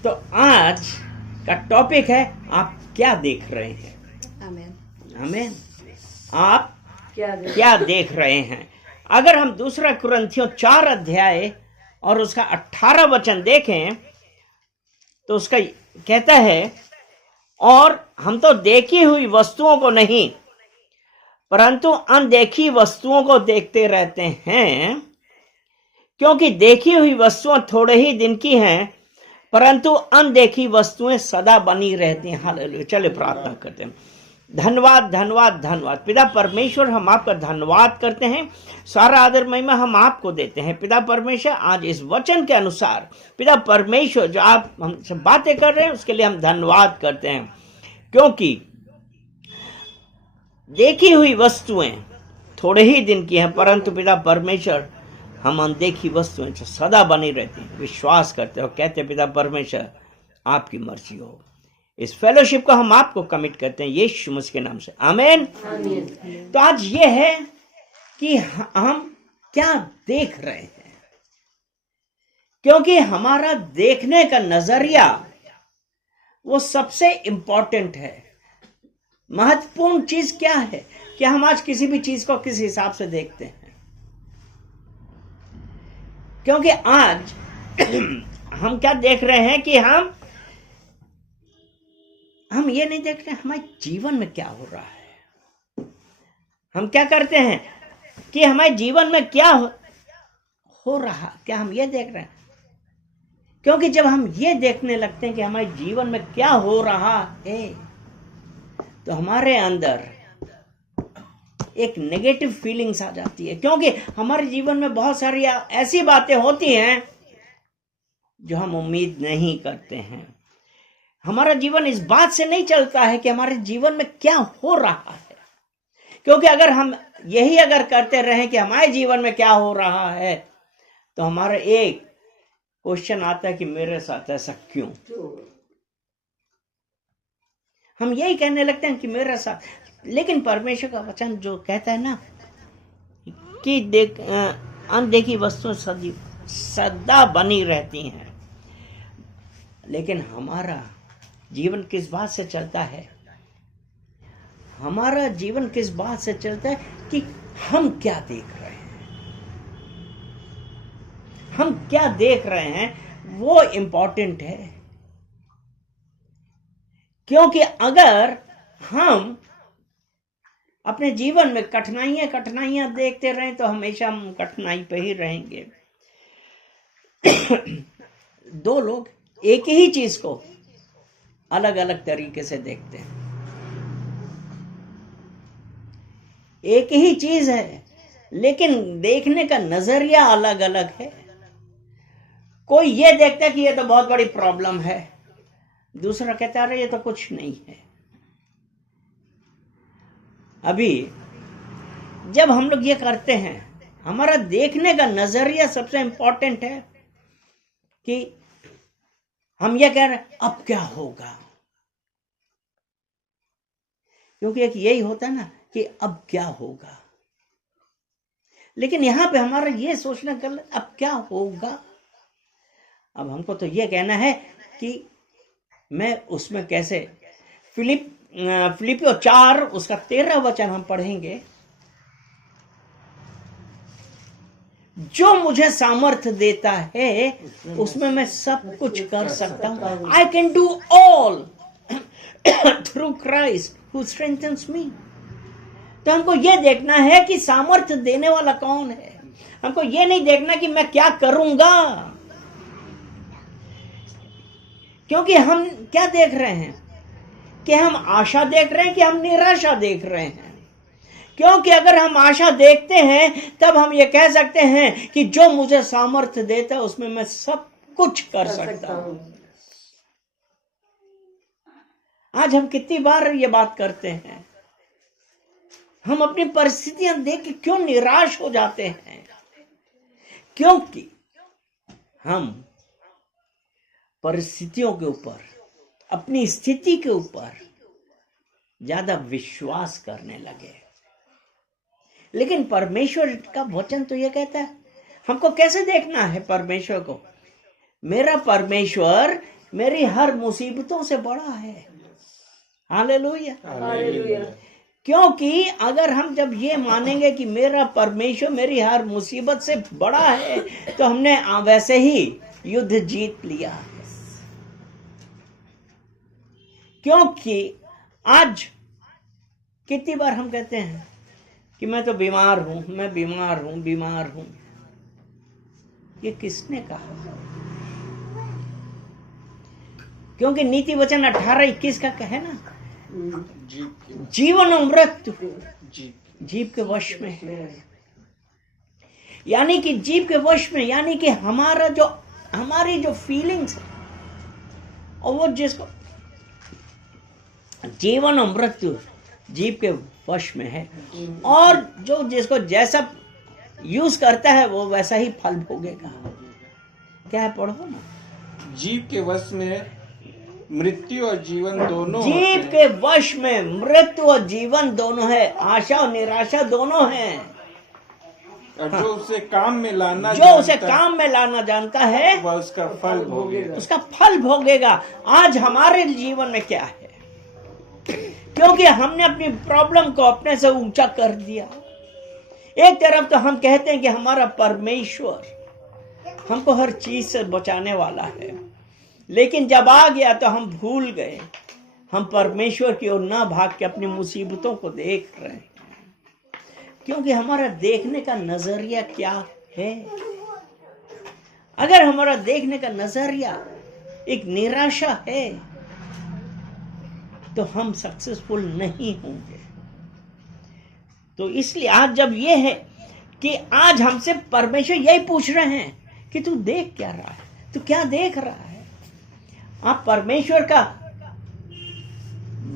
तो आज का टॉपिक है, आप क्या देख रहे हैं? आमीन। आप क्या देख रहे हैं? अगर हम दूसरा कुरिन्थियों 4 अध्याय और उसका 18 वचन देखें तो उसका कहता है, और हम तो देखी हुई वस्तुओं को नहीं परंतु अनदेखी वस्तुओं को देखते रहते हैं, क्योंकि देखी हुई वस्तुएं थोड़े ही दिन की हैं परंतु अनदेखी वस्तुएं सदा बनी रहती हैं। हालेलुया। चलिए प्रार्थना करते हैं। धन्यवाद धन्यवाद धन्यवाद पिता परमेश्वर, हम आपका धन्यवाद करते हैं। सारा आदर महिमा हम आपको देते हैं पिता परमेश्वर। आज इस वचन के अनुसार पिता परमेश्वर जो आप हमसे बातें कर रहे हैं उसके लिए हम धन्यवाद करते हैं, क्योंकि देखी हुई वस्तुएं थोड़े ही दिन की हैं परंतु पिता परमेश्वर हम अनदेखी वस्तुएं जो सदा बनी रहती हैं विश्वास करते और कहते पिता परमेश्वर आपकी मर्जी हो। इस फेलोशिप को हम आपको कमिट करते हैं यीशु मसीह के नाम से, आमीन। तो आज ये है कि हम क्या देख रहे हैं, क्योंकि हमारा देखने का नजरिया वो सबसे इंपॉर्टेंट है। महत्वपूर्ण चीज क्या है कि हम आज किसी भी चीज को किस हिसाब से देखते हैं, क्योंकि आज हम क्या देख रहे हैं कि हम ये नहीं देख रहे हमारे जीवन में क्या हो रहा है। हम क्या करते हैं कि हमारे जीवन में क्या हो रहा, क्या हम ये देख रहे हैं? क्योंकि जब हम ये देखने लगते हैं कि हमारे जीवन में क्या हो रहा है तो हमारे अंदर एक नेगेटिव फीलिंग्स आ जाती है, क्योंकि हमारे जीवन में बहुत सारी ऐसी बातें होती हैं जो हम उम्मीद नहीं करते हैं। हमारा जीवन इस बात से नहीं चलता है कि हमारे जीवन में क्या हो रहा है, क्योंकि अगर हम यही अगर करते रहें कि हमारे जीवन में क्या हो रहा है तो हमारा एक क्वेश्चन आता है कि मेरे साथ ऐसा क्यों। हम यही कहने लगते हैं कि मेरे साथ, लेकिन परमेश्वर का वचन जो कहता है ना कि अनदेखी वस्तुएं सदा बनी रहती हैं, लेकिन हमारा जीवन किस बात से चलता है? हमारा जीवन किस बात से चलता है कि हम क्या देख रहे हैं। हम क्या देख रहे हैं वो इंपॉर्टेंट है, क्योंकि अगर हम अपने जीवन में कठिनाइयां देखते रहें तो हमेशा हम कठिनाई पे ही रहेंगे। दो लोग एक ही चीज को अलग अलग तरीके से देखते हैं। एक ही चीज है लेकिन देखने का नजरिया अलग अलग है। कोई ये देखता है कि ये तो बहुत बड़ी प्रॉब्लम है, दूसरा कहता है ये तो कुछ नहीं है। अभी जब हम लोग ये करते हैं, हमारा देखने का नजरिया सबसे इंपॉर्टेंट है कि हम ये कह रहे हैं अब क्या होगा, क्योंकि एक यही होता है ना कि अब क्या होगा। लेकिन यहां पे हमारा ये सोचना गलत, अब क्या होगा। अब हमको तो ये कहना है कि मैं उसमें कैसे, फिलिपियों 4 उसका 13 वचन हम पढ़ेंगे, जो मुझे सामर्थ्य देता है उसमें मैं सब कुछ कर सकता हूं। I can do all through Christ who strengthens me. तो हमको यह देखना है कि सामर्थ्य देने वाला कौन है। हमको यह नहीं देखना कि मैं क्या करूंगा, क्योंकि हम क्या देख रहे हैं कि हम आशा देख रहे हैं कि हम निराशा देख रहे हैं। क्योंकि अगर हम आशा देखते हैं तब हम ये कह सकते हैं कि जो मुझे सामर्थ्य देता है उसमें मैं सब कुछ कर सकता हूं। आज हम कितनी बार ये बात करते हैं, हम अपनी परिस्थितियां देख के क्यों निराश हो जाते हैं? क्योंकि हम परिस्थितियों के ऊपर, अपनी स्थिति के ऊपर ज्यादा विश्वास करने लगे। लेकिन परमेश्वर का वचन तो यह कहता है हमको कैसे देखना है परमेश्वर को। मेरा परमेश्वर मेरी हर मुसीबतों से बड़ा है। हालेलुया। क्योंकि अगर हम जब ये मानेंगे कि मेरा परमेश्वर मेरी हर मुसीबत से बड़ा है, तो हमने वैसे ही युद्ध जीत लिया। क्योंकि आज कितनी बार हम कहते हैं कि मैं तो बीमार हूं, मैं बीमार हूं। ये किसने कहा? क्योंकि नीति वचन 18:21 का है ना, जीवन और मृत्यु जीव के वश में है। यानी कि जीव के वश में, यानी कि हमारी जो फीलिंग्स है, और वो जिसको जीवन और मृत्यु जीव के वश में है, और जो जिसको जैसा यूज करता है वो वैसा ही फल भोगेगा। क्या है, पढ़ो ना। जीव के वश में मृत्यु और जीवन दोनों, जीव के वश में मृत्यु और जीवन दोनों है, आशा और निराशा दोनों हैं। और जो उसे काम में लाना जानता है वह उसका फल भोगेगा। आज हमारे जीवन में क्या है? क्योंकि हमने अपनी प्रॉब्लम को अपने से ऊंचा कर दिया। एक तरफ तो हम कहते हैं कि हमारा परमेश्वर हमको हर चीज से बचाने वाला है, लेकिन जब आ गया तो हम भूल गए। हम परमेश्वर की ओर ना भाग के अपनी मुसीबतों को देख रहे हैं। क्योंकि हमारा देखने का नजरिया क्या है? अगर हमारा देखने का नजरिया एक निराशा है, तो हम सक्सेसफुल नहीं होंगे। तो इसलिए आज जब ये है कि आज हमसे परमेश्वर यही पूछ रहे हैं कि तू देख क्या रहा है, तू क्या देख रहा है? आप परमेश्वर का,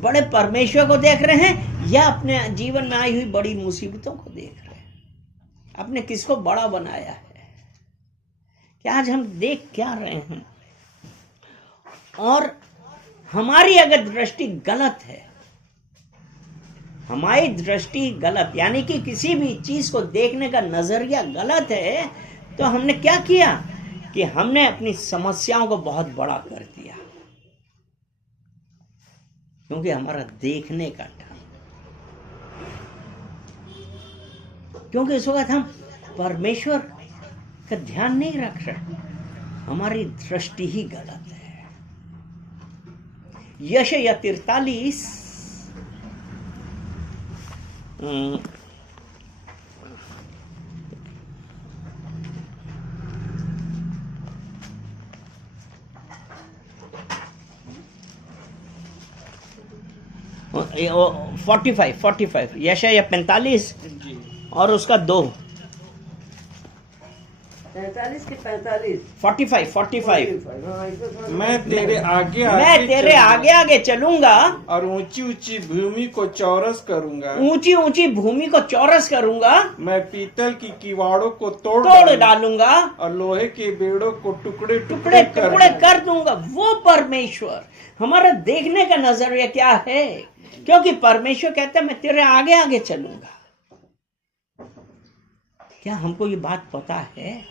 बड़े परमेश्वर को देख रहे हैं या अपने जीवन में आई हुई बड़ी मुसीबतों को देख रहे हैं? आपने किसको बड़ा बनाया है? कि आज हम देख क्या रहे हैं? और हमारी अगर दृष्टि गलत है, हमारी दृष्टि गलत, यानी कि किसी भी चीज को देखने का नजरिया गलत है, तो हमने क्या किया कि हमने अपनी समस्याओं को बहुत बड़ा कर दिया। क्योंकि हमारा देखने का ढंग, क्योंकि इस वक्त हम परमेश्वर का ध्यान नहीं रख रहे, हमारी दृष्टि ही गलत है। यशायाह 43 45 यशायाह 45 और उसका 2 45 मैं तेरे आगे आगे चलूंगा और ऊंची ऊंची भूमि को चौरस करूंगा। मैं पीतल की किवाड़ों को तोड़ डालूंगा और लोहे के बेड़ों को टुकड़े कर दूंगा। वो परमेश्वर, हमारा देखने का नजरिया क्या है? क्योंकि परमेश्वर कहता है मैं तेरे आगे आगे चलूंगा। क्या हमको ये बात पता है?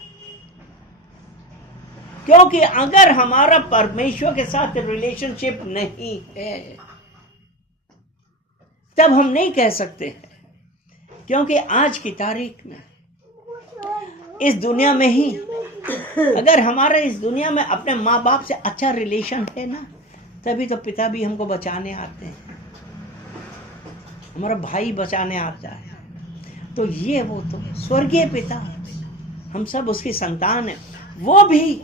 क्योंकि अगर हमारा परमेश्वर के साथ रिलेशनशिप नहीं है, तब हम नहीं कह सकते हैं। क्योंकि आज की तारीख में इस दुनिया में ही, अगर हमारा इस दुनिया में अपने माँ बाप से अच्छा रिलेशन है ना, तभी तो पिता भी हमको बचाने आते हैं, हमारा भाई बचाने आता है। तो ये वो तो स्वर्गीय पिता, हम सब उसकी संतान है। वो भी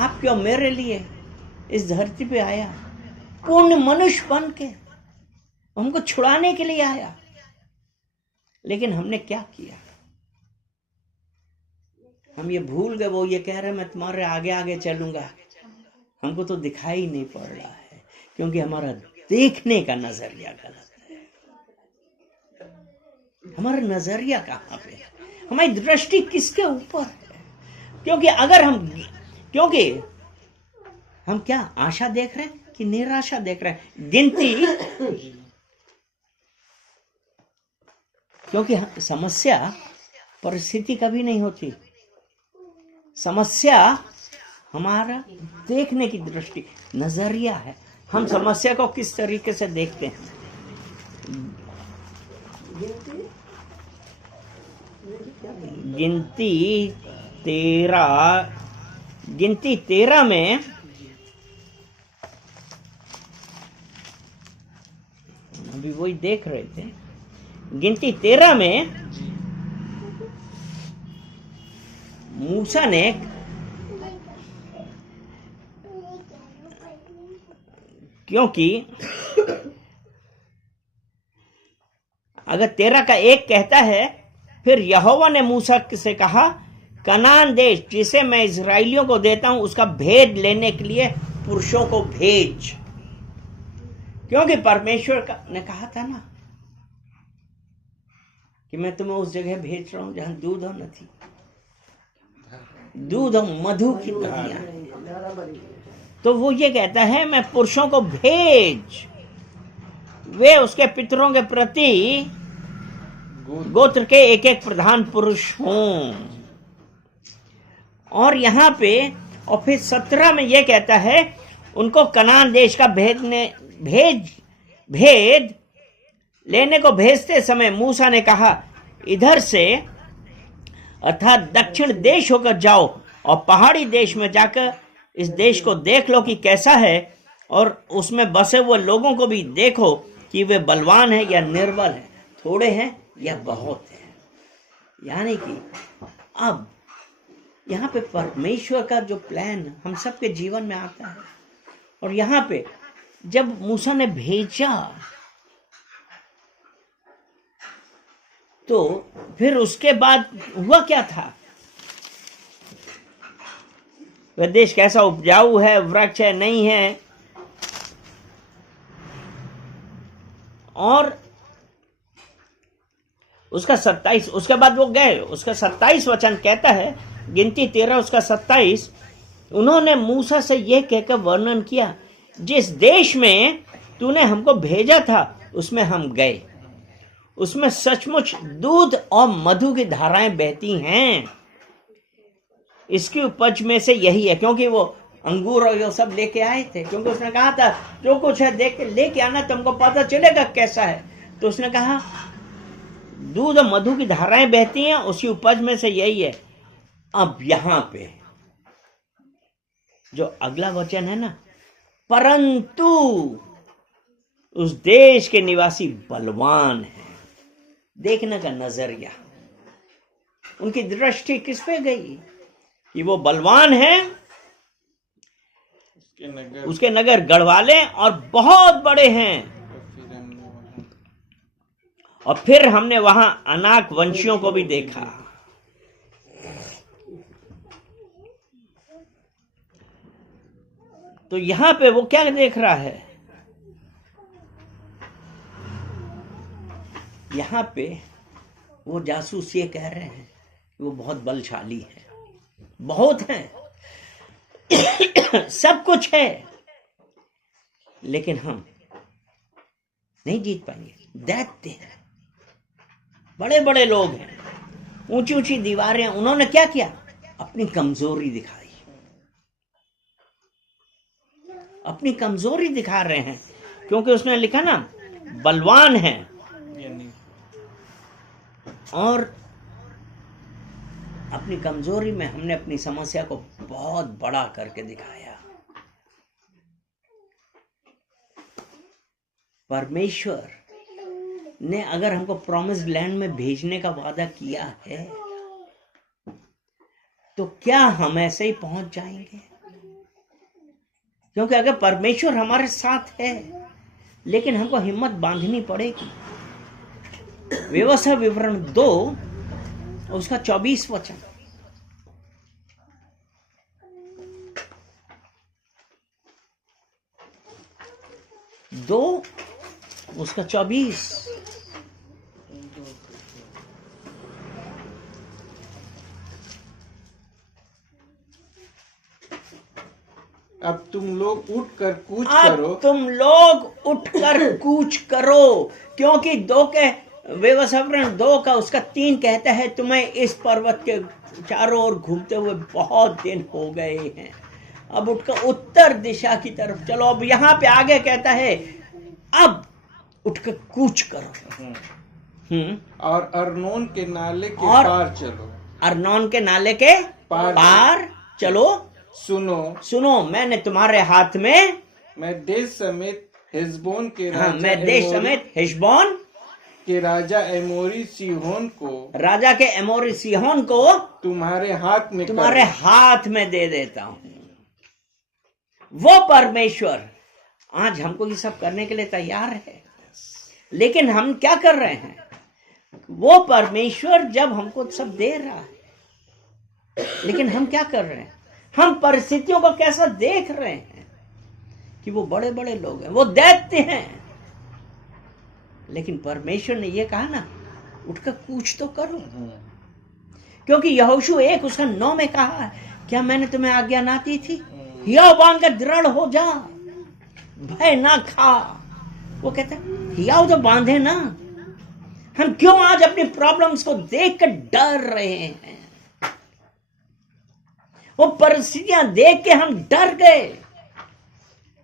आपके और मेरे लिए इस धरती पे आया, पूर्ण मनुष्य बन के हमको छुड़ाने के लिए आया। लेकिन हमने क्या किया? हम ये भूल गए। वो ये कह रहे मैं तुम्हारे आगे आगे चलूंगा, हमको तो दिखाई नहीं पड़ रहा है, क्योंकि हमारा देखने का नजरिया गलत है। हमारा नजरिया कहाँ पे है? हमारी दृष्टि किसके ऊपर है? क्योंकि हम क्या आशा देख रहे हैं कि निराशा देख रहे हैं? गिनती, क्योंकि समस्या परिस्थिति कभी नहीं होती, समस्या हमारा देखने की दृष्टि, नजरिया है। हम समस्या को किस तरीके से देखते हैं। गिनती 13 में अभी वही देख रहे थे। गिनती 13 में मूसा ने, क्योंकि अगर 13 का 1 कहता है, फिर यहोवा ने मूसा से कहा, कनान देश जिसे मैं इजराइलियों को देता हूं उसका भेद लेने के लिए पुरुषों को भेज। क्योंकि परमेश्वर ने कहा था ना कि मैं तुम्हें उस जगह भेज रहा हूं जहां दूध और नदी, दूध और मधु की नदियां। तो वो ये कहता है मैं पुरुषों को भेज, वे उसके पितरों के प्रति गोत्र के एक एक प्रधान पुरुष हों। और यहां पे और फिर 17 में ये कहता है उनको कनान देश का भेद लेने को भेजते समय मूसा ने कहा, इधर से अर्थात दक्षिण देश होकर जाओ और पहाड़ी देश में जाकर इस देश को देख लो कि कैसा है, और उसमें बसे हुए लोगों को भी देखो कि वे बलवान है या निर्बल है, थोड़े हैं या बहुत है। यानी कि अब यहाँ पे परमेश्वर का जो प्लान हम सबके जीवन में आता है, और यहाँ पे जब मूसा ने भेजा तो फिर उसके बाद हुआ क्या था। वह देश कैसा उपजाऊ है, वृक्ष है नहीं है, और उसका 27, उसके बाद वो गए, उसका 27 वचन कहता है, गिनती 13 उसका 27, उन्होंने मूसा से यह कहकर वर्णन किया, जिस देश में तूने हमको भेजा था उसमें हम गए, उसमें सचमुच दूध और मधु की धाराएं बहती हैं, इसकी उपज में से यही है। क्योंकि वो अंगूर और ये सब लेके आए थे, क्योंकि उसने कहा था जो कुछ है देख के लेके आना, तुमको पता चलेगा कैसा है। तो उसने कहा दूध और मधु की धाराएं बहती हैं, उसकी उपज में से यही है। अब यहां पे जो अगला वचन है ना, परंतु उस देश के निवासी बलवान है। देखने का नजरिया, उनकी दृष्टि किस पे गई कि वो बलवान है, उसके नगर गढ़वाले और बहुत बड़े हैं। और फिर हमने वहां अनाक वंशियों को भी देखा। तो यहां पे वो क्या देख रहा है, यहां पे वो जासूस ये कह रहे हैं कि वो बहुत बलशाली है, बहुत है, सब कुछ है, लेकिन हम नहीं जीत पाएंगे। दैत्य हैं, बड़े बड़े लोग हैं, ऊंची ऊंची दीवारें। उन्होंने क्या किया, अपनी कमजोरी दिखाई, अपनी कमजोरी दिखा रहे हैं। क्योंकि उसने लिखा ना बलवान है, और अपनी कमजोरी में हमने अपनी समस्या को बहुत बड़ा करके दिखाया। परमेश्वर ने अगर हमको प्रॉमिस्ड लैंड में भेजने का वादा किया है, तो क्या हम ऐसे ही पहुंच जाएंगे? क्योंकि अगर परमेश्वर हमारे साथ है, लेकिन हमको हिम्मत बांधनी पड़ेगी। व्यवस्था विवरण 2 उसका 24 वचन, दो उसका 24। अब तुम लोग उठकर कूच करो, तुम लोग उठकर कूच करो, क्योंकि 2 के व्यवस्थापन 2 का उसका 3 कहता है, तुम्हें इस पर्वत के चारों ओर घूमते हुए बहुत दिन हो गए हैं। अब उठकर उत्तर दिशा की तरफ चलो। अब यहां पे आगे कहता है अब उठकर कूच करो। और अर्नोन के नाले के पार चलो। अर्नोन के नाले के पार चलो। सुनो मैंने तुम्हारे हाथ में मैं देश समेत हेशबोन के राजा एमोरी सिहोन को तुम्हारे हाथ में दे देता हूं। वो परमेश्वर आज हमको ये सब करने के लिए तैयार है, लेकिन हम क्या कर रहे हैं? वो परमेश्वर जब हमको सब दे रहा है, लेकिन हम क्या कर रहे हैं? हम परिस्थितियों को कैसा देख रहे हैं कि वो बड़े बड़े लोग हैं, वो दैत्य हैं, लेकिन परमेश्वर ने ये कहा ना उठकर कूच तो करो। क्योंकि यहोशू 1 उसका 9 में कहा है, क्या मैंने तुम्हें आज्ञा ना दी थी? हियाव बांध कर दृढ़ हो जा, भय ना खा। वो कहता है हियाव तो बांधे ना। हम क्यों आज अपनी प्रॉब्लम्स को देखकर डर रहे हैं? वो परिस्थितियां देख के हम डर गए,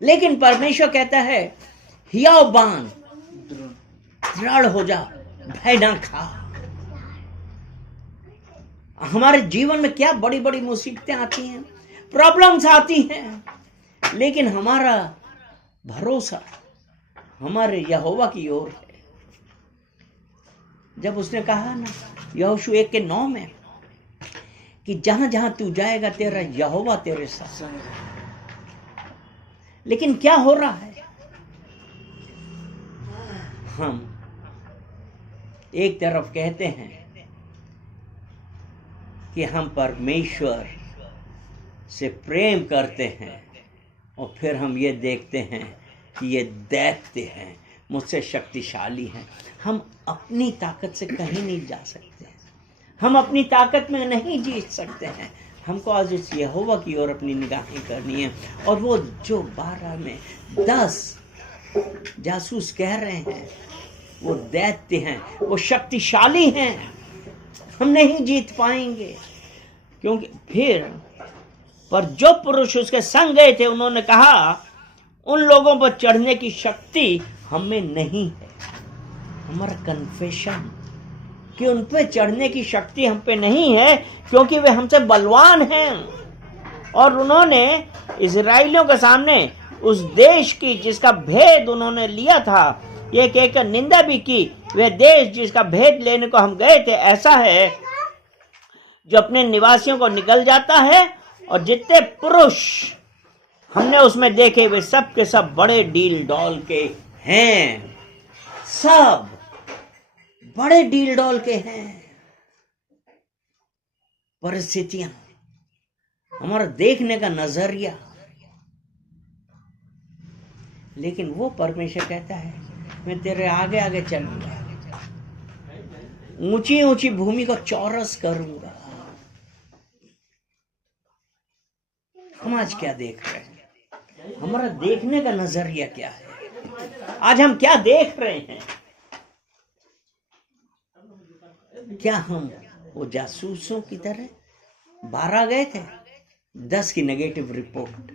लेकिन परमेश्वर कहता है हियाव बांध, दृढ़ हो जा, भय ना खा। हमारे जीवन में क्या बड़ी बड़ी मुसीबतें आती हैं, प्रॉब्लम्स आती हैं, लेकिन हमारा भरोसा हमारे यहोवा की ओर है। जब उसने कहा ना यहोशू 1 के 9 में कि जहां जहां तू जाएगा तेरा यहोवा तेरे साथ। लेकिन क्या हो रहा है? हम एक तरफ कहते हैं कि हम परमेश्वर से प्रेम करते हैं, और फिर हम ये देखते हैं कि ये दैत्य हैं, मुझसे शक्तिशाली हैं। हम अपनी ताकत से कहीं नहीं जा सकते हैं, हम अपनी ताकत में नहीं जीत सकते हैं। हमको आज उस यहोवा की ओर अपनी निगाहें करनी है। और वो जो 12 में 10 जासूस कह रहे हैं, वो दैत्य हैं, वो शक्तिशाली हैं, हम नहीं जीत पाएंगे। क्योंकि फिर पर जो पुरुष उसके संग गए थे उन्होंने कहा उन लोगों पर चढ़ने की शक्ति हमें नहीं है। हमारा कन्फेशन कि उन पे चढ़ने की शक्ति हम पे नहीं है, क्योंकि वे हमसे बलवान हैं। और उन्होंने इजराइलियों के सामने उस देश की जिसका भेद उन्होंने लिया था ये कहकर निंदा भी की। वे देश जिसका भेद लेने को हम गए थे ऐसा है जो अपने निवासियों को निकल जाता है, और जितने पुरुष हमने उसमें देखे वे सब के सब बड़े डील डॉल के हैं, सब बड़े डील डॉल के हैं। परिस्थितियां, हमारा देखने का नजरिया, लेकिन वो परमेश्वर कहता है मैं तेरे आगे आगे चलूंगा, ऊंची ऊंची भूमि को चौरस करूंगा। हम आज क्या देख रहे हैं? हमारा देखने का नजरिया क्या है? आज हम क्या देख रहे हैं? क्या हम वो जासूसों की तरह 12 गए थे, 10 की नेगेटिव रिपोर्ट,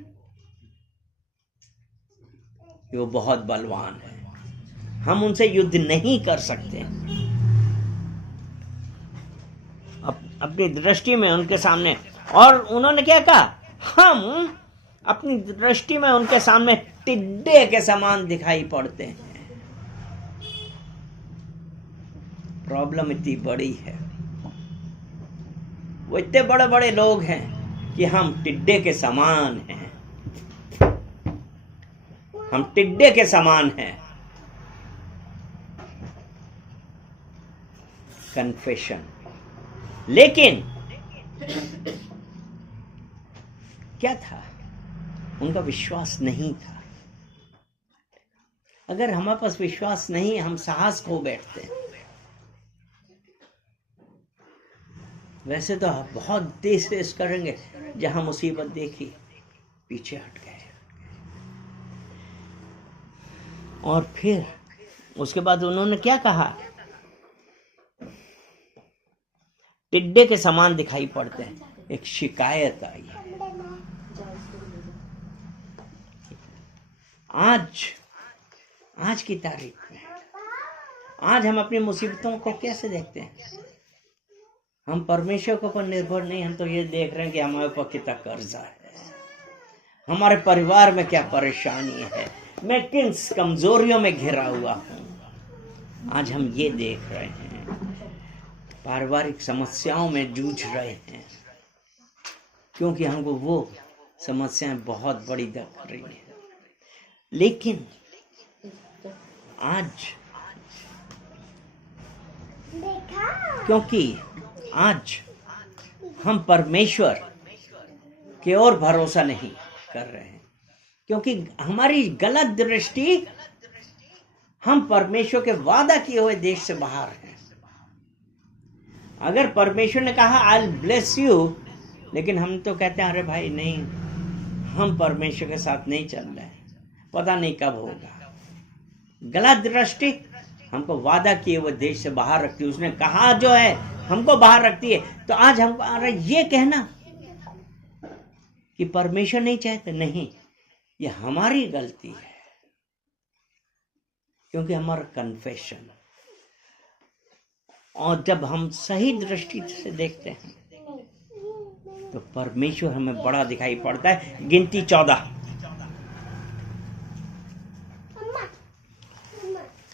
वो बहुत बलवान है, हम उनसे युद्ध नहीं कर सकते। अपनी दृष्टि में उनके सामने, और उन्होंने क्या कहा, हम अपनी दृष्टि में उनके सामने टिड्डे के समान दिखाई पड़ते हैं। प्रॉब्लम इतनी बड़ी है, वो इतने बड़े बड़े लोग हैं कि हम टिड्डे के समान हैं, हम टिड्डे के समान हैं। कन्फेशन, लेकिन क्या था? उनका विश्वास नहीं था। अगर हमारे पास विश्वास नहीं है, हम साहस खो बैठते हैं। वैसे तो बहुत तेज तेज करेंगे, जहां मुसीबत देखी पीछे हट गए। और फिर उसके बाद उन्होंने क्या कहा, टिड्डे के समान दिखाई पड़ते हैं। एक शिकायत आई, आज की तारीख में आज हम अपनी मुसीबतों को कैसे देखते हैं? हम परमेश्वर के ऊपर निर्भर नहीं, हम तो ये देख रहे हैं कि हमारे ऊपर कितना कर्जा है, हमारे परिवार में क्या परेशानी है, मैं किन कमजोरियों में घिरा हुआ हूं। आज हम ये देख रहे हैं, पारिवारिक समस्याओं में जूझ रहे हैं, क्योंकि हमको वो समस्याएं बहुत बड़ी दिख रही है। लेकिन आज क्योंकि आज हम परमेश्वर की ओर भरोसा नहीं कर रहे हैं, क्योंकि हमारी गलत दृष्टि हम परमेश्वर के वादा किए हुए देश से बाहर हैं। अगर परमेश्वर ने कहा आई विल ब्लेस यू, लेकिन हम तो कहते हैं अरे भाई नहीं, हम परमेश्वर के साथ नहीं चल रहे हैं, पता नहीं कब होगा। गलत दृष्टि हमको वादा किए हुए देश से बाहर रखती है, उसने कहा जो है हमको बाहर रखती है। तो आज हमको ये कहना कि परमेश्वर नहीं चाहते, नहीं, ये हमारी गलती है, क्योंकि हमारा कन्फेशन। और जब हम सही दृष्टि से देखते हैं तो परमेश्वर हमें बड़ा दिखाई पड़ता है। गिनती 14,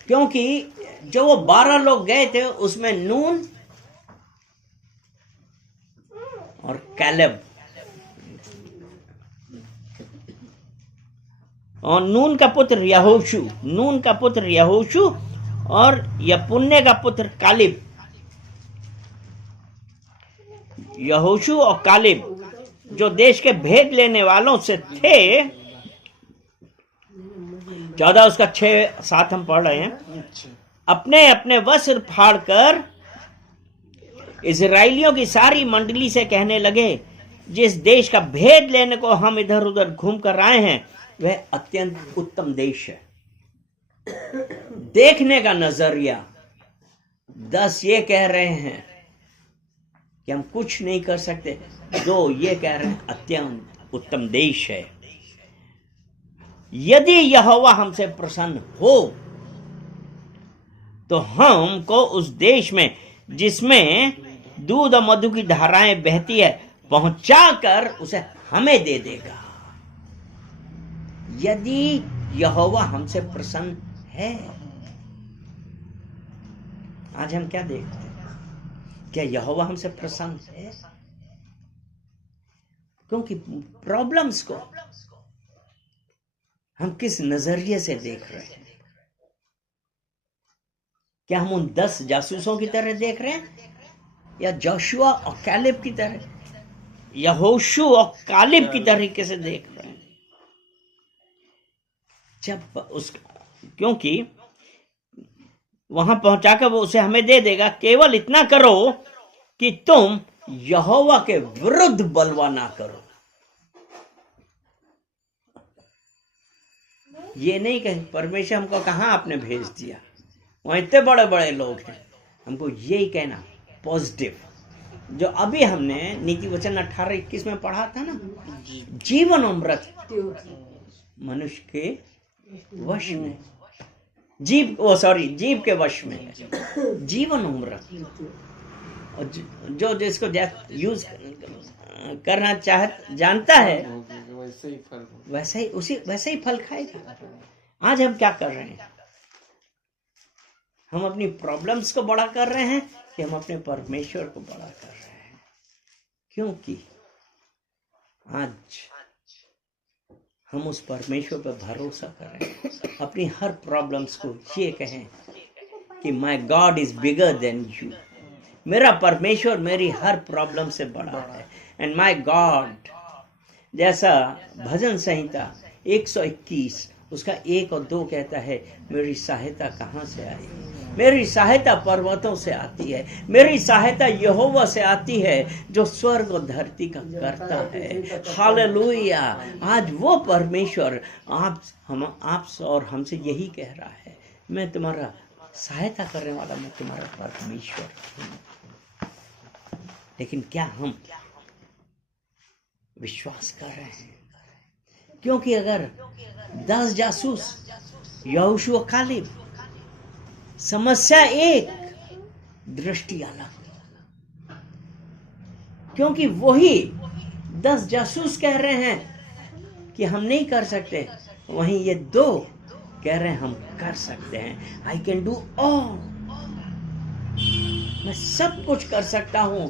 क्योंकि जो वो 12 लोग गए थे उसमें नून और कैलेब, और नून का पुत्र यहोशू, नून का पुत्र यहोशू और यपुन्ने का पुत्र कालिब। यहोशू और कालिब जो देश के भेद लेने वालों से थे। 14 उसका 6-7 हम पढ़ रहे हैं। अपने अपने वस्त्र फाड़कर इजराइलियों की सारी मंडली से कहने लगे, जिस देश का भेद लेने को हम इधर उधर घूम कर आए हैं वह अत्यंत उत्तम देश है। देखने का नजरिया 10 ये कह रहे हैं कि हम कुछ नहीं कर सकते, 2 ये कह रहे हैं अत्यंत उत्तम देश है। यदि यहोवा हमसे प्रसन्न हो तो हमको उस देश में जिसमें दूध और मधु की धाराएं बहती है पहुंचाकर उसे हमें दे देगा। यदि यहोवा हमसे प्रसन्न है। आज हम क्या देखते हैं? क्या यहोवा हमसे प्रसन्न है? क्योंकि प्रॉब्लम्स को हम किस नजरिए से देख रहे हैं? क्या हम उन 10 जासूसों की तरह देख रहे हैं या जोशुआ और कैलेब की तरह, यहोशू और कालिब की तरीके से देख रहे हैं? क्योंकि वहां पहुंचाकर वो उसे हमें दे देगा। केवल इतना करो कि तुम यहोवा के विरुद्ध बलवा ना करो। ये नहीं कहें परमेश्वर हमको कहां आपने भेज दिया, वहां इतने बड़े बड़े लोग हैं। हमको यही कहना पॉजिटिव, जो अभी हमने नीति वचन 18-21 में पढ़ा था ना, जीवन और मृत्यु मनुष्य के वश में, जीव के वश में है, जीवन और मृत्यु। और जो जिसको यूज करना जानता है वैसे ही फल खाएगा। आज हम क्या कर रहे हैं? हम अपनी प्रॉब्लम्स को बड़ा कर रहे हैं कि हम अपने परमेश्वर को बड़ा कर रहे हैं? क्योंकि आज हम उस परमेश्वर पर भरोसा करें, अपनी हर प्रॉब्लम्स को ये कहें कि my God is bigger than you. मेरा परमेश्वर मेरी हर प्रॉब्लम से बड़ा है। एंड माय गॉड, जैसा भजन संहिता 121 उसका 1 और 2 कहता है, मेरी सहायता कहाँ से आई? मेरी सहायता पर्वतों से आती है, मेरी सहायता यहोवा से आती है जो स्वर्ग और धरती का करता है। हालेलुया। आज वो परमेश्वर आप और हमसे यही कह रहा है, मैं तुम्हारा सहायता करने वाला, मैं तुम्हारा परमेश्वर हूं। लेकिन क्या हम विश्वास कर रहे हैं? क्योंकि अगर 10 जासूस यहोशू कालिब, समस्या एक, दृष्टि अलग। क्योंकि वही 10 जासूस कह रहे हैं कि हम नहीं कर सकते, वहीं ये 2 कह रहे हैं हम कर सकते हैं। आई कैन डू ऑल, मैं सब कुछ कर सकता हूं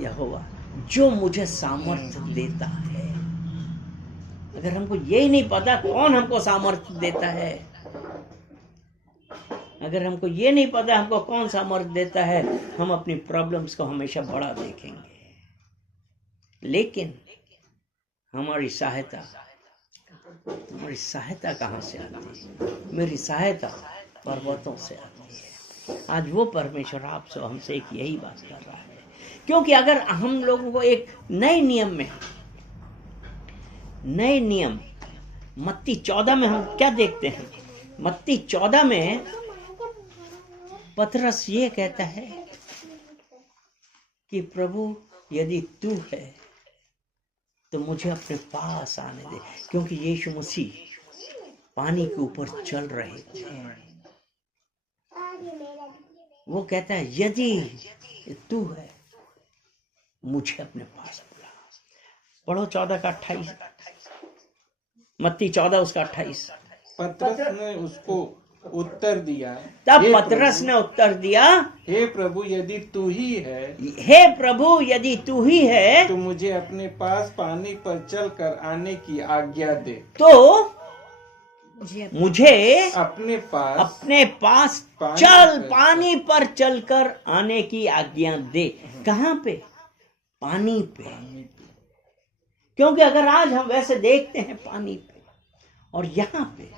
यहोवा जो मुझे सामर्थ्य देता है। अगर हमको यही नहीं पता कौन हमको सामर्थ्य देता है, अगर हमको ये नहीं पता हमको कौन सामर्थ्य देता है, हम अपनी प्रॉब्लम्स को हमेशा बड़ा देखेंगे। लेकिन हमारी सहायता कहाँ से आती है? मेरी सहायता पर्वतों से आती है। आज वो परमेश्वर आपसे हमसे एक यही बात कर रहा है। क्योंकि अगर हम लोगों को एक नए नियम मत्ती 14 में हम क्या देखते हैं? मत्ती 14 में पतरस ये कहता है कि प्रभु यदि तू है तो मुझे अपने पास आने दे। क्योंकि यीशु मसीह पानी के ऊपर चल रहे थे। वो कहता है यदि तू है मुझे अपने पास बुला। पढ़ो 14 का 28, मत्ती 14 उसका 28। पतरस ने उसको उत्तर दिया, तब पतरस ने उत्तर दिया, हे प्रभु यदि तू ही है, हे प्रभु यदि तू ही है तो मुझे अपने पास पानी पर चलकर आने की आज्ञा दे। तो मुझे अपने पास पानी पर चलकर आने की आज्ञा दे। कहाँ पे? पानी पे। क्योंकि अगर आज हम वैसे देखते हैं पानी पे और यहाँ पे,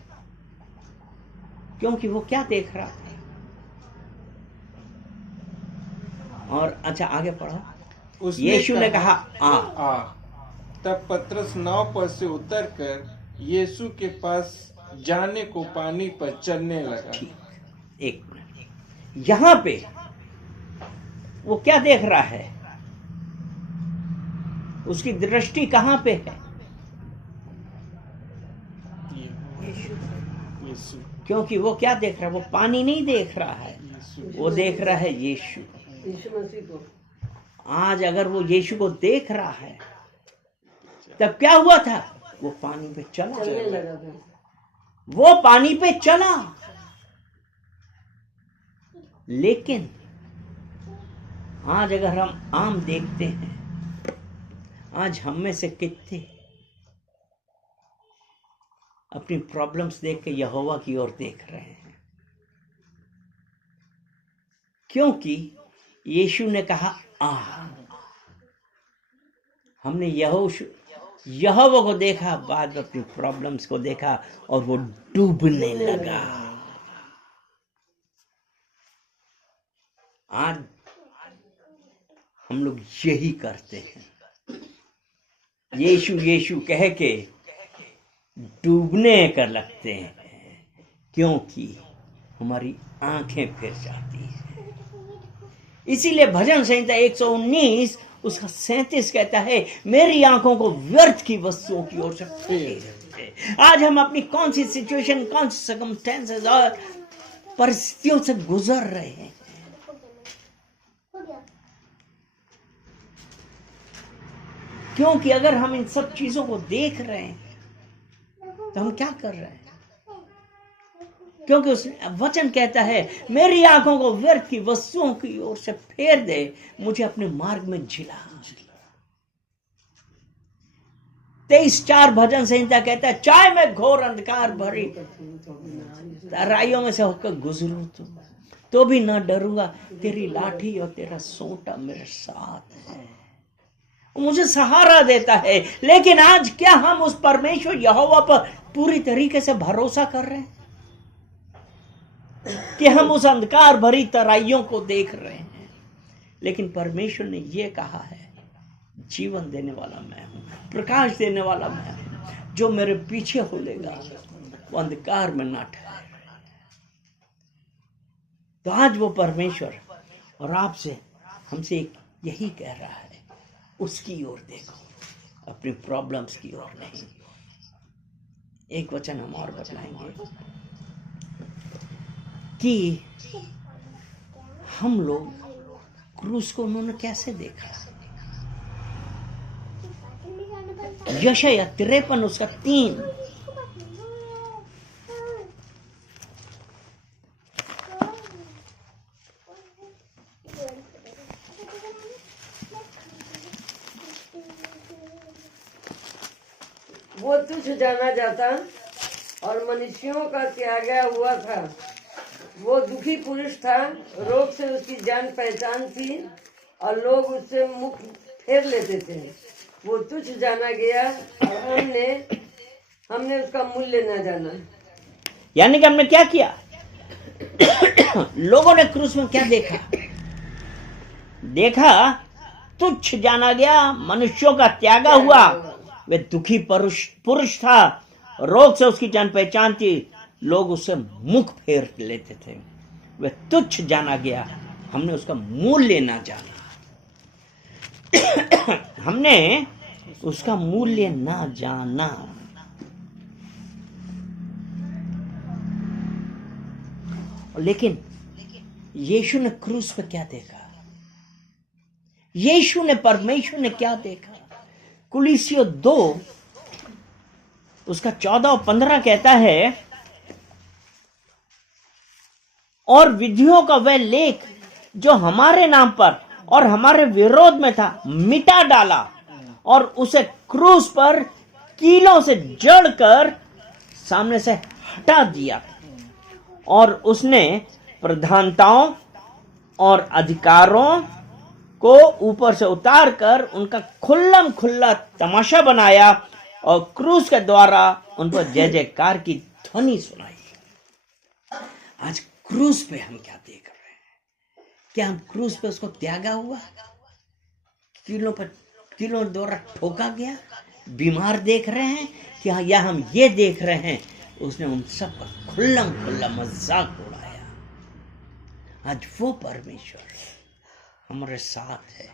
क्योंकि वो क्या देख रहा था? और अच्छा आगे पढ़ो। यीशु ने कहा आ। तब पतरस नाव पर से उतरकर यीशु के पास जाने को पानी पर चलने लगा। ठीक, एक मिनट। यहां पे वो क्या देख रहा है? उसकी दृष्टि कहां पे है? यीशु। क्योंकि वो क्या देख रहा है? वो पानी नहीं देख रहा है, वो देख रहा है यीशु मसीह को। आज अगर वो यीशु को देख रहा है, तब क्या हुआ था? वो पानी पे चला, वो पानी पे चला। लेकिन आज अगर हम आम देखते हैं, आज हम में से कितने अपनी प्रॉब्लम्स देख के यहोवा की ओर देख रहे हैं? क्योंकि यीशु ने कहा आ। हमने यहोवा को देखा, बाद में अपनी प्रॉब्लम्स को देखा और वो डूबने लगा। आज हम लोग यही करते हैं, यीशु यीशु कह के डूबने कर लगते हैं, क्योंकि हमारी आंखें फिर जाती हैं। इसीलिए भजन संहिता 119 उसका 37 कहता है, मेरी आंखों को व्यर्थ की वस्तुओं की ओर से फेर। आज हम अपनी कौन सी सिचुएशन, कौन सी सर्कमस्टेंसेस और परिस्थितियों से गुजर रहे हैं, क्योंकि अगर हम इन सब चीजों को देख रहे हैं तो हम क्या कर रहे हैं? क्योंकि उस वचन कहता है, मेरी आंखों को व्यर्थ की वस्तुओं की ओर से फेर दे, मुझे अपने मार्ग में झिला। 23:4 भजन संहिता कहता है, चाहे मैं घोर अंधकार भरी तराइयों में से होकर गुजरूं तो भी न डरूंगा, तेरी लाठी और तेरा सोंटा मेरे साथ है। मुझे सहारा देता है। लेकिन आज क्या हम उस परमेश्वर यहोवा पर पूरी तरीके से भरोसा कर रहे हैं कि हम उस अंधकार भरी तराइयों को देख रहे हैं? लेकिन परमेश्वर ने यह कहा है, जीवन देने वाला मैं हूं, प्रकाश देने वाला मैं हूं। जो मेरे पीछे होलेगा वो अंधकार में ना ठहरे। तो आज वो परमेश्वर और आपसे हमसे यही कह रहा है, उसकी ओर देखो, अपनी प्रॉब्लम्स की ओर नहीं। एक वचन हम और बतलाएंगे कि हम लोग क्रूस को उन्होंने कैसे देखा। यशायाह 53 उसका 3। वो तुच्छ जाना जाता और मनुष्यों का त्यागा हुआ था। वो दुखी पुरुष था, रोग से उसकी जान पहचान थी और लोग उससे मुख फेर लेते थे। वो तुच्छ जाना गया और हमने उसका मूल्य न जाना। यानी कि हमने क्या किया? लोगों ने क्रूस में क्या देखा? तुच्छ जाना गया, मनुष्यों का त्यागा हुआ। वे दुखी पुरुष था, रोग से उसकी जान पहचान थी, लोग उससे मुख फेर लेते थे। वे तुच्छ जाना गया, हमने उसका मूल्य ना जाना। हमने उसका मूल्य ना जाना। लेकिन यीशु ने क्रूस पे क्या देखा? यीशु ने, परमेश्वर ने क्या देखा? कुलिसियों 2 उसका 14 और 15 कहता है, और विधियों का वह लेख जो हमारे नाम पर और हमारे विरोध में था मिटा डाला और उसे क्रूस पर कीलों से जड़कर सामने से हटा दिया। और उसने प्रधानताओं और अधिकारों को ऊपर से उतार कर उनका खुल्लम खुल्ला तमाशा बनाया और क्रूस के द्वारा उन पर जय जयकार की ध्वनि सुनाई। आज क्रूस पे हम क्या देख रहे हैं? क्या हम क्रूस पे उसको त्यागा हुआ, कीलों द्वारा ठोका गया, बीमार देख रहे हैं कि या हम ये देख रहे हैं उसने उन सब का खुल्लम खुल्ला मजाक उड़ाया। आज वो परमेश्वर हमारे साथ है।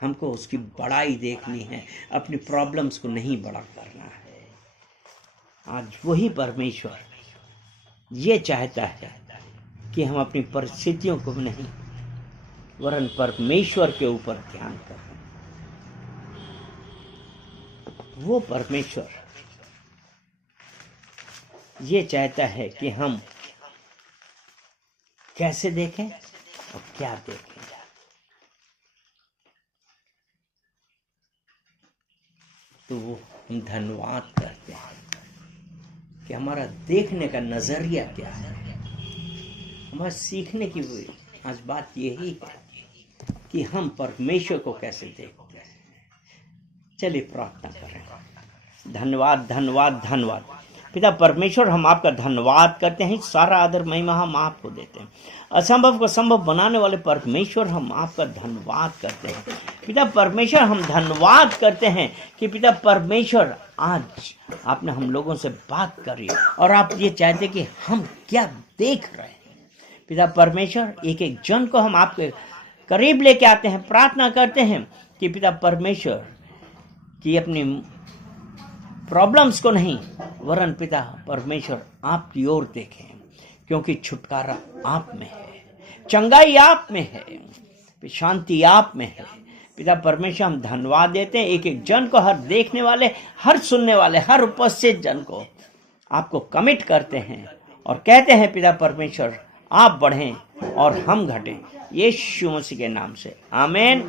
हमको उसकी बड़ाई देखनी है, अपनी प्रॉब्लम्स को नहीं बड़ा करना है। आज वही परमेश्वर ये चाहता है कि हम अपनी परिस्थितियों को नहीं वरन परमेश्वर के ऊपर ध्यान करें। वो परमेश्वर ये चाहता है कि हम कैसे देखें और क्या देखें। तो वो हम धन्यवाद करते हैं कि हमारा देखने का नजरिया क्या है। हमारा सीखने की आज बात यही है कि हम परमेश्वर को कैसे देखते हैं। चलिए प्रार्थना करें। धन्यवाद धन्यवाद धन्यवाद पिता परमेश्वर, हम आपका धन्यवाद करते हैं। सारा आदर महिमा हम आपको देते हैं। असंभव को संभव बनाने वाले परमेश्वर, हम आपका धन्यवाद करते हैं। पिता परमेश्वर, हम धन्यवाद करते हैं कि पिता परमेश्वर आज आपने हम लोगों से बात करी और आप ये चाहते कि हम क्या देख रहे हैं। पिता परमेश्वर, एक एक जन को हम आपके करीब लेके आते हैं। प्रार्थना करते हैं कि पिता परमेश्वर की अपनी प्रॉब्लम्स को नहीं वरन पिता परमेश्वर आपकी ओर देखें, क्योंकि छुटकारा आप में है, चंगाई आप में है, शांति आप में है। पिता परमेश्वर, हम धन्यवाद देते हैं एक एक जन को, हर देखने वाले, हर सुनने वाले, हर उपस्थित जन को आपको कमिट करते हैं और कहते हैं पिता परमेश्वर आप बढ़ें और हम घटें। यीशु मसीह के नाम से आमीन।